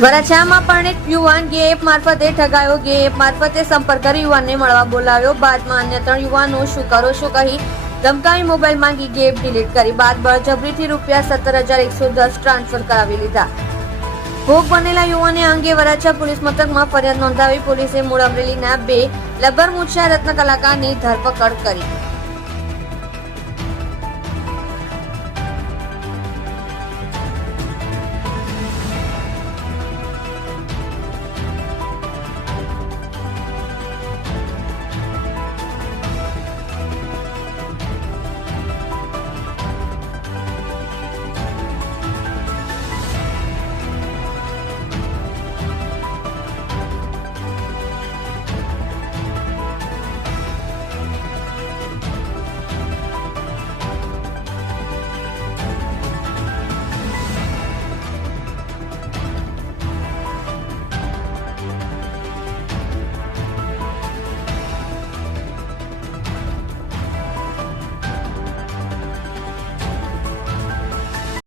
વરાછામાં પરણિત યુવાન ગે એપ મારફતે ઠગાયો. ગે એપ મારફતે સંપર્ક કરી યુવાનને મળવા બોલાવ્યો. બાદમાં અન્ય 3 યુવાનો શું કરો શું કહી ધમકાવી મોબાઈલ માંગી ગે એપ ડિલીટ કરી. બાદ બળજબરીથી ₹17,110 ટ્રાન્સફર કરાવી લીધા. ભોગ બનેલા યુવાને આ અંગે વરાછા પોલીસ મથકમાં ફરિયાદ નોંધાવી. પોલીસે મૂળ અમરેલીના 2 લબર મૂછિયા રત્ન કલાકારની ધરપકડ કરી.